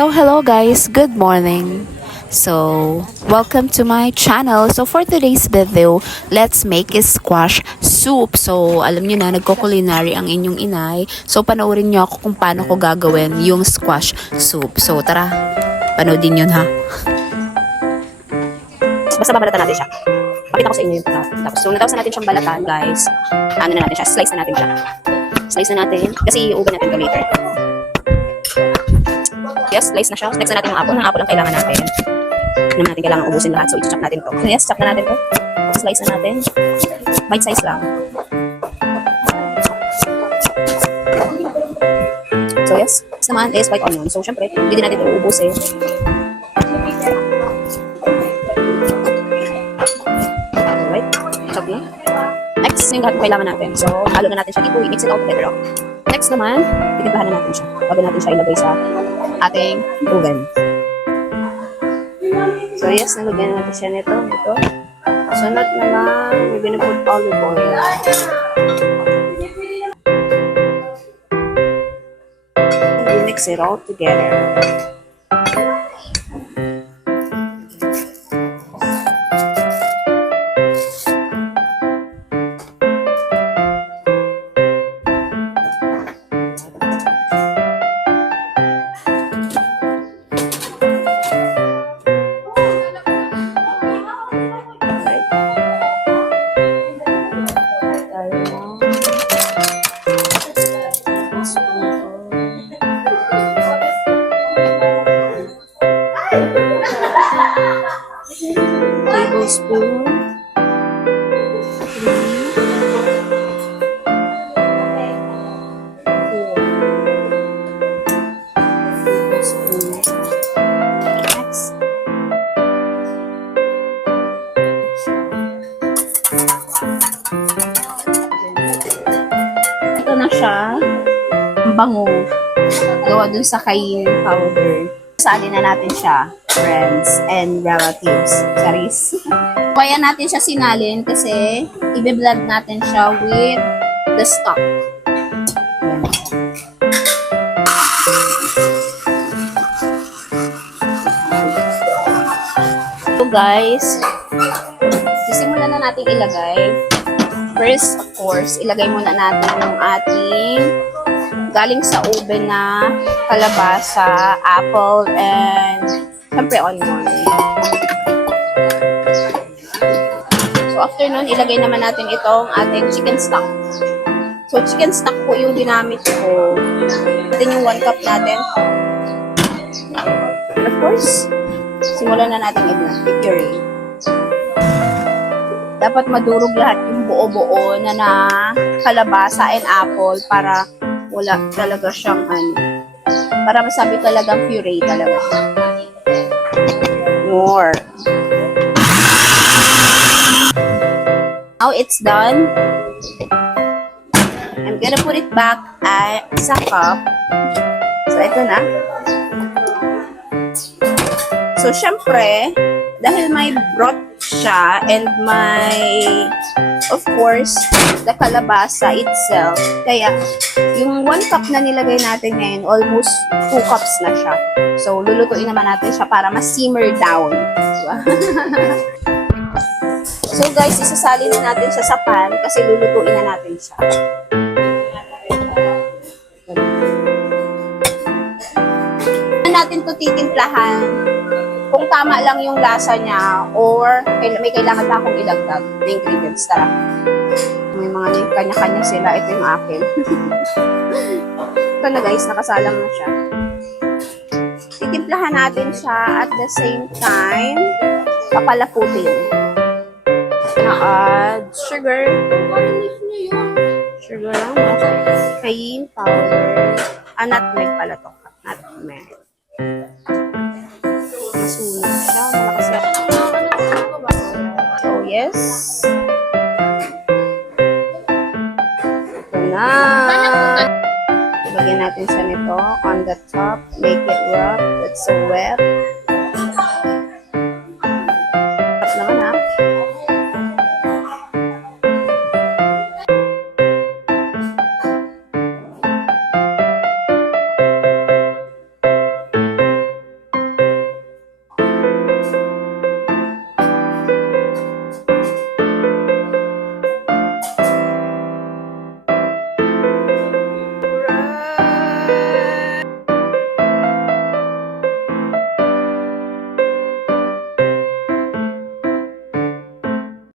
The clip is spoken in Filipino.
So hello guys, good morning. So welcome to my channel. So for today's video, let's make a squash soup. So alam niyo na, nagko-culinary ang inyong inay. So panoorin niyo ako kung paano ko gagawin yung squash soup. So tara, panoodin yun ha. Basta babalatan natin siya. Pakita ko sa inyo yung tapos. So natapos na natin siyang balatan guys. Ano na natin siya, slice na natin siya. Slice na natin, kasi iuugan natin ito later. Yes, slice na siya. Slice na natin yung apple. Ang apple ang kailangan natin. Hindi naman natin kailangan ubusin lahat. So, i-chop natin ito. So, yes, chop na natin ito. Slice na natin. Bite size lang. So, yes. Next naman is white onion. So, syempre, hindi din natin ito uubusin. Alright. Chop na. Next, yung lahat ng kailangan natin. So, halo na natin siya dito. I-mix it all together. Next naman, titimplahan na natin siya. Bago natin siya ilagay sa ating oven. So yes, nalagyan natin siya nito. Sunod naman, we're gonna put olive oil. We mix it all together. Tablespoon. Next. Ito na siya. Ang bango. Gawa dun sa cayenne powder. Sali na natin siya, friends and relatives. Charis. Kaya natin siya sinalin kasi i-blend natin siya with the stock. So guys, sisimulan na natin ilagay. First, of course, ilagay muna natin yung ating galing sa oven na kalabasa, apple, and syempre onion. So after nun, ilagay naman natin itong ating chicken stock. So chicken stock po yung ginamit ko. Ito yung 1 cup natin. And of course, simulan na natin i-puree. Dapat madurog lahat yung buo-buo na kalabasa and apple para wala talaga siyang para masabi talagang puree talaga. More. Now it's done. I'm gonna put it back sa cup. So ito na. So syempre, dahil may broth siya and may, of course, the kalabasa itself. Kaya, yung 1 cup na nilagay natin ngayon, almost 2 cups na siya. So, lulutuin naman natin siya para ma-simmer down. Diba? So, guys, isasali na natin siya sa pan kasi lulutuin na natin siya. Natin to titimplahan kung tama lang yung lasa niya or may kailangan pa akong ilagdag na ingredients. Tara. May mga kanya-kanya sila. Ito yung akin. Ito na guys, nakasalang na siya. Titimplahan natin siya at the same time papalaputin. Na-add sugar. Sugar lang. Cayenne powder. Nutmeg pala to. Nutmeg. Masunog siya. Malakas siya. So, yes. Ito na. Lagyan natin siya nito on the top. Make it rough. It's so wet.